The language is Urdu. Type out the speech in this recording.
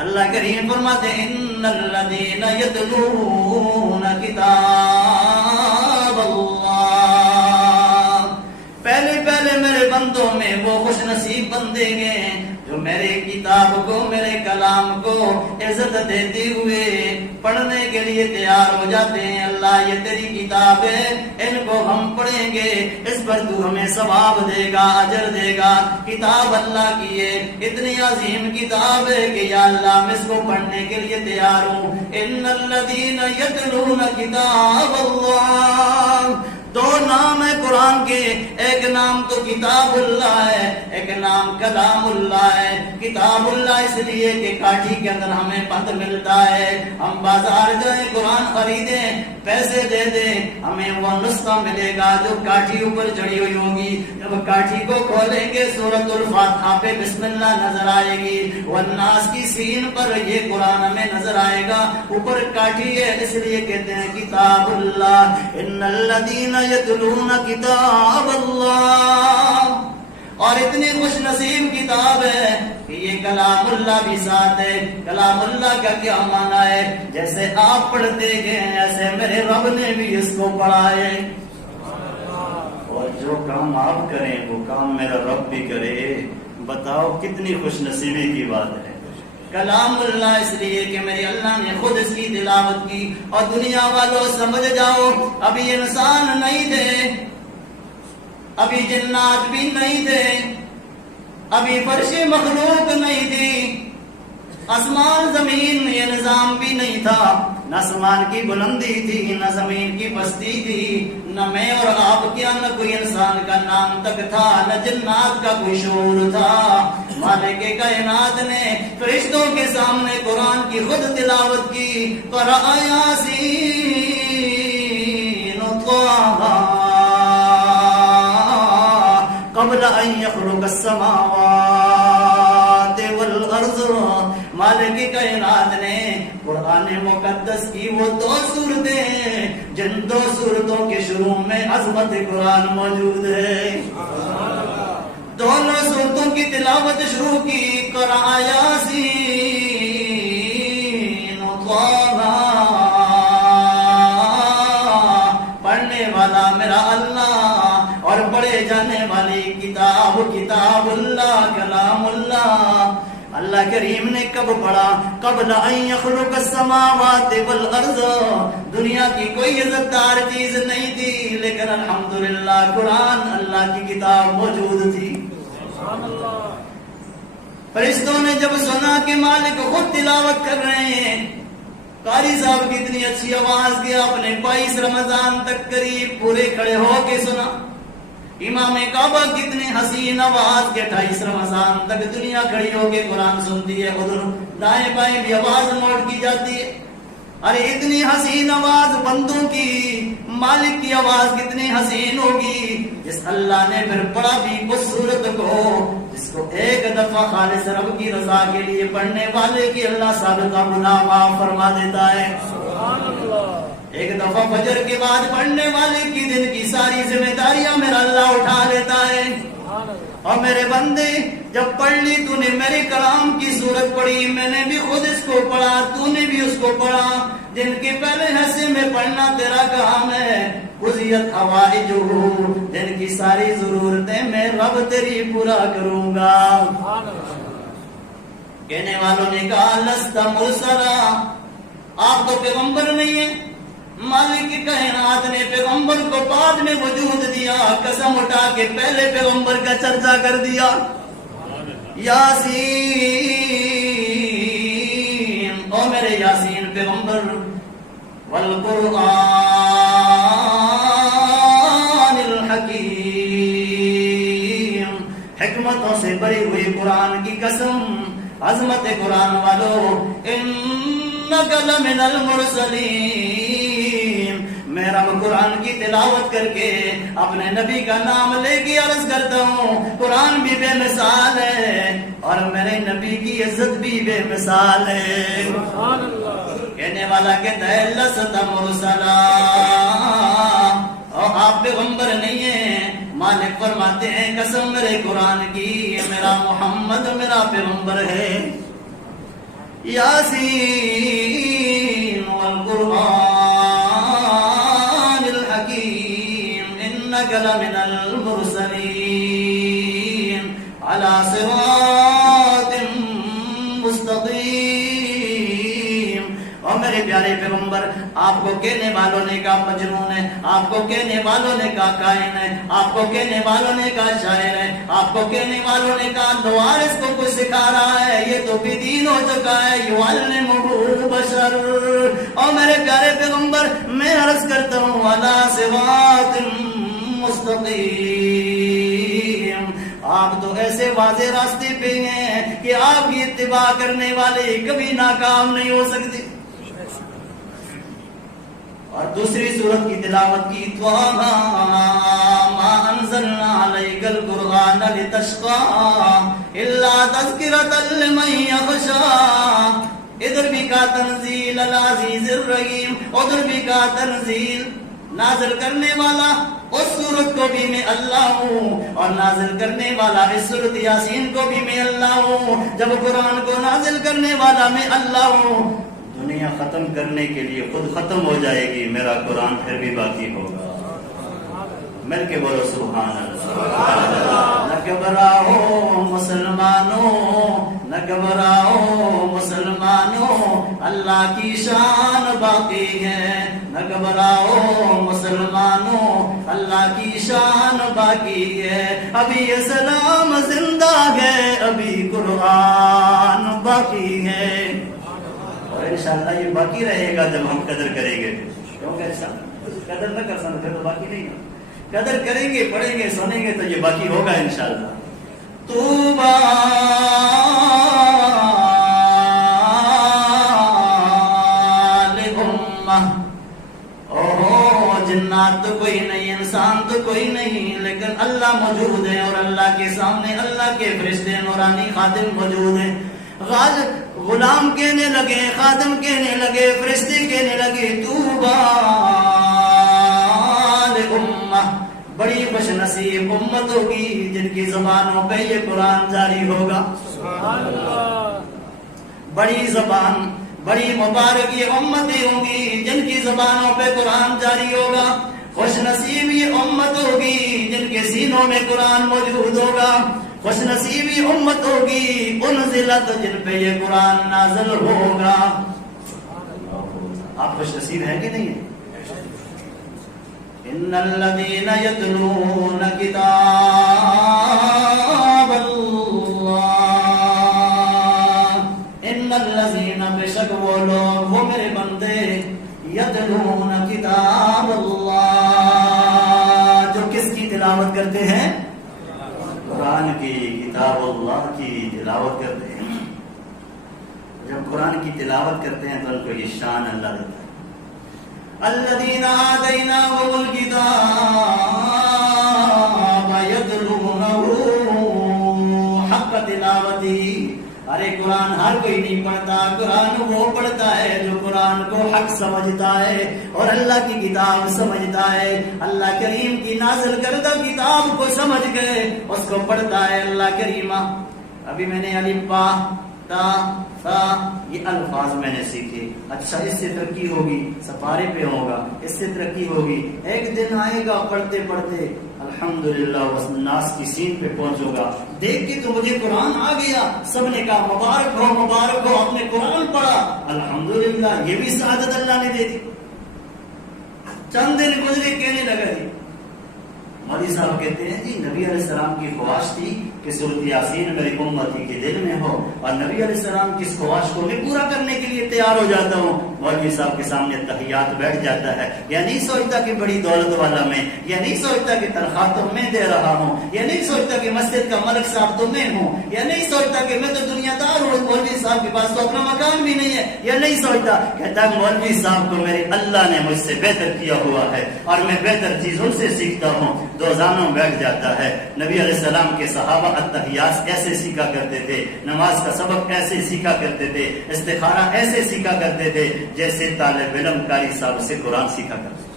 اللہ کریم فرماتے ہیں ان الذین یتلون کتاب اللہ، پہلے پہلے میرے بندوں میں وہ خوش نصیب بندے ہیں جو میرے کتاب کو، میرے کلام کو عزت دیتے ہوئے پڑھنے کے لیے تیار ہو جاتے ہیں۔ اللہ یہ تیری کتاب ہے، ان کو ہم پڑھیں گے، اس پر تو ہمیں ثواب دے گا، اجر دے گا۔ کتاب اللہ کی ہے، اتنی عظیم کتاب ہے کہ یا اللہ میں اس کو پڑھنے کے لیے تیار ہوں۔ ان الذین یتلون کتاب اللہ، دو نام ہے قرآن کے، ایک نام تو کتاب اللہ ہے، ایک نام کلام اللہ ہے۔ کتاب اللہ اس لیے کہ کاٹھی کے اندر ہمیں پت ملتا ہے، ہم بازار جائیں قرآن خریدیں، پیسے دے دیں، ہمیں وہ نسخہ ملے گا جو کاٹھی اوپر چڑھی ہوئی ہوگی۔ جب کاٹھی کو کھولیں گے سورۃ الفاتحہ پہ بسم اللہ نظر آئے گی، والناس کی سین پر یہ قرآن ہمیں نظر آئے گا، اوپر کاٹھی ہے، اس لیے کہتے ہیں کتاب اللہ۔ ان الذین یتلون کتاب اللہ، اور اتنی خوش نصیب کتاب ہے کہ یہ کلام اللہ بھی ساتھ ہے۔ کلام اللہ کا کیا معنی ہے؟ جیسے آپ پڑھتے گئے ایسے میرے رب نے بھی اس کو پڑھا ہے، اور جو کام آپ کریں وہ کام میرا رب بھی کرے۔ بتاؤ کتنی خوش نصیبی کی بات ہے۔ کلام اللہ اس لیے کہ میرے اللہ نے خود اس کی تلاوت کی۔ اور دنیا والوں سمجھ جاؤ، ابھی انسان نہیں تھے، ابھی جنات بھی نہیں تھے، ابھی فرش مخلوق نہیں تھی، آسمان زمین یہ نظام بھی نہیں تھا، نہ آسمان کی بلندی تھی نہ زمین کی پستی تھی، نہ میں اور آپ کیا نہ کوئی انسان کا نام تک تھا، نہ جنات کا کوئی شعور تھا۔ مالک کائنات نے فرشتوں کے سامنے قرآن کی خود تلاوت کی، قرأ یاسین طٰہٰ قبل ان یخلق السماوات والارض۔ مالک کائنات نے قرآن مقدس کی وہ دو صورتیں ہیں جن دو صورتوں کے شروع میں عظمت قرآن موجود ہے، دونوں صورتوں کی تلاوت شروع کی، قرأ یاسین طٰہٰ، پڑھنے والا میرا اللہ اور پڑھے جانے والی کتاب، کتاب اللہ، کلام اللہ۔ اللہ کریم نے کب پڑھا؟ قبل ان یخلق السماوات والارض، دنیا کی کوئی عزت دار چیز نہیں تھی، لیکن الحمدللہ قرآن اللہ کی کتاب موجود تھی۔ فرشتوں نے جب سنا کہ مالک خود تلاوت کر رہے ہیں، قاری صاحب کی اتنی اچھی آواز کی آپ نے 22 رمضان تک قریب پورے کھڑے ہو کے سنا، امام کعبہ کتنے حسین آواز کے 28 رمضان تک دنیا کھڑی ہو کے قرآن سنتی ہے، ادھر دائیں بائیں بھی آواز نوٹ کی جاتی ہے۔ ارے اتنی حسین آواز بندوں کی، مالک کی آواز کتنی حسین ہوگی، جس اللہ نے پھر پڑھا بھی اس صورت کو جس کو ایک دفعہ خالص رب کی رضا کے لیے پڑھنے والے کی اللہ سابقہ گناہ معاف فرما دیتا ہے۔ ایک دفعہ فجر کے بعد پڑھنے والے کی دن کی ساری ذمہ داریاں میرا اللہ اٹھا لیتا ہے۔ اور میرے بندے جب پڑھ لی تو نے میرے کلام کی صورت پڑھی، میں نے بھی خود اس کو پڑھا، تو نے بھی اس کو پڑھا، جن کے پہلے حصے میں پڑھنا تیرا کام ہے۔ قضیت حوائجہ، جن کی ساری ضرورتیں میں رب تیری پورا کروں گا۔ کہنے والوں نے کہا لست مرسلا، آپ تو پیغمبر نہیں ہیں۔ مالک کائنات نے پیغمبر کو بعد میں وجود دیا، قسم اٹھا کے پہلے پیغمبر کا چرچا کر دیا۔ یاسین، او میرے یاسین پیغمبر، والقرآن الحکیم، حکمتوں سے بھری ہوئی قرآن کی قسم، عظمت قرآن والو، انک لمن المرسلین۔ میں رب قرآن کی تلاوت کر کے اپنے نبی کا نام لے کے عرض کرتا ہوں، قرآن بھی بے مثال ہے اور میرے نبی کی عزت بھی بے مثال ہے۔ کہنے والا کہتا ہے لست مرسلا، اور آپ پیغمبر نہیں ہیں۔ مالک فرماتے ہیں قسم میرے قرآن کی، میرا محمد میرا پیغمبر ہے۔ یاسین والقرآن الحکیم انک لمن المرسلین علی صراط مستقیم۔ اور میرے پیارے پیغمبر، آپ کو کہنے والوں نے کہا مجنون ہے، آپ کو کہنے والوں نے کہا کائن ہے، آپ کو کہنے والوں نے کہا شاعر ہے، آپ کو کہنے والوں نے کہا لوارث کو کچھ سکھا رہا ہے، یہ تو بے دین ہو چکا ہے، یعلمہ بشر۔ اور میرے پیارے پیغمبر، میں عرض کرتا ہوں علی صراط مستقیم، آپ تو ایسے واضح راستے پہ ہیں کہ آپ کی اتباع کرنے والے کبھی ناکام نہیں ہو سکتے۔ اور دوسری سورت کی تلاوت کی، طٰہٰ مَا أَنزَلْنَا عَلَيْكَ الْقُرْآنَ لِتَشْقَىٰ إِلَّا تَذْكِرَةً لِمَن يَخْشَىٰ۔ ادھر بھی کا تنزیل العزیز الرحیم، ادھر بھی کا تنزیل نازل کرنے والا اس سورت کو بھی میں اللہ ہوں، اور نازل کرنے والا اس سورت یاسین کو بھی میں اللہ ہوں۔ جب قرآن کو نازل کرنے والا میں اللہ ہوں، دنیا ختم کرنے کے لیے خود ختم ہو جائے گی، میرا قرآن پھر بھی باقی ہوگا۔ مل کے بولو سبحان اللہ۔ نہ گھبراؤ مسلمانوں، نہ گھبراؤ مسلمانوں، اللہ کی شان باقی ہے۔ نہ گھبراؤ مسلمانوں، اللہ کی شان باقی ہے۔ ابھی اسلام زندہ ہے، ابھی قرآن باقی ہے، اور انشاءاللہ یہ باقی رہے گا جب ہم قدر کریں گے۔ کیونکہ قدر نہ کر سکتے تو باقی نہیں ہے، قدر کریں گے، پڑھیں گے، سنیں گے تو یہ باقی ہوگا انشاءاللہ۔ طوبیٰ لِأُمَّةٍ، جنات تو کوئی نہیں، انسان تو کوئی نہیں، لیکن اللہ موجود ہے، اور اللہ کے سامنے اللہ کے فرشتے نورانی خادم موجود ہیں۔ غلام کہنے لگے، خادم کہنے لگے، فرشتے کہنے لگے، طوبیٰ لِأُمَّةٍ، بڑی خوش نصیب امت ہوگی جن کی زبانوں پہ یہ قرآن جاری ہوگا۔ بڑی زبان، بڑی مبارک یہ امتیں ہوں گی جن کی زبانوں پہ قرآن جاری ہوگا۔ خوش نصیب یہ امت ہوگی جن کے سینوں میں قرآن موجود ہوگا۔ خوش نصیب یہ امت ہوگی انزلت، جن پہ یہ قرآن نازل ہوگا۔ آپ خوش نصیب ہیں کہ نہیں ہیں؟ ان الذين يتلون كتاب اللہ، ان الذين، بے شک وہ لوگ، وہ میرے بندے، یتلون کتاب اللہ، جو کس کی تلاوت کرتے ہیں؟ قرآن کی، کتاب اللہ کی تلاوت کرتے ہیں۔ جب قرآن کی تلاوت کرتے ہیں تو ان کو یہ شان اللہ دیتا ہے۔ الذين آتيناهم الكتاب يتلونه حق تلاوته۔ ارے قرآن ہر کوئی نہیں پڑھتا، قرآن وہ پڑھتا ہے جو قرآن کو حق سمجھتا ہے اور اللہ کی کتاب سمجھتا ہے، اللہ کریم کی نازل کردہ کتاب کو سمجھ گئے اس کو پڑھتا ہے اللہ کریمہ۔ ابھی میں نے الف با تا ثا یہ الفاظ میں نے سیکھے، اچھا اس سے ترقی ہوگی، سپارے پہ ہوگا، اس سے ترقی ہوگی، ایک دن آئے گا پڑھتے پڑھتے الحمدللہ والناس کی سین پہ پہنچو گا، دیکھ کے تو مجھے قرآن آ گیا، سب نے کہا مبارک ہو مبارک ہو، آپ نے قرآن پڑھا، الحمدللہ یہ بھی سعادت اللہ نے دے دی۔ چند دن گزرے کہنے لگا جی، مولوی صاحب کہتے ہیں جی نبی علیہ السلام کی خواہش تھی کہ سورۃ یاسین میری امتی کے دل میں ہو، اور نبی علیہ السلام کی اس خواہش کو میں پورا کرنے کے لیے تیار ہو جاتا ہوں۔ مولوی صاحب کے سامنے تحیات بیٹھ جاتا ہے، یہ نہیں سوچتا کہ بڑی دولت والا میں، یہ نہیں سوچتا کہ تنخواہ تو میں دے رہا ہوں، یہ نہیں سوچتا کہ مسجد کا ملک صاحب تو میں ہوں، یہ نہیں سوچتا کہ میں تو دنیا دار ہوں، مولوی صاحب کے پاس تو اپنا مکان بھی نہیں ہے، یہ نہیں سوچتا، کہتا ہے مولوی صاحب کو میرے اللہ نے مجھ سے بہتر کیا ہوا ہے اور میں بہتر چیز ان سے سیکھتا ہوں، دوزانوں بیٹھ جاتا ہے۔ نبی علیہ السلام کے صحابہ التحیات ایسے سیکھا کرتے تھے، نماز کا سبق ایسے سیکھا کرتے تھے، استخارہ ایسے سیکھا کرتے تھے جیسے طالب علم قاری صاحب سے قرآن سیکھا کرتے تھے۔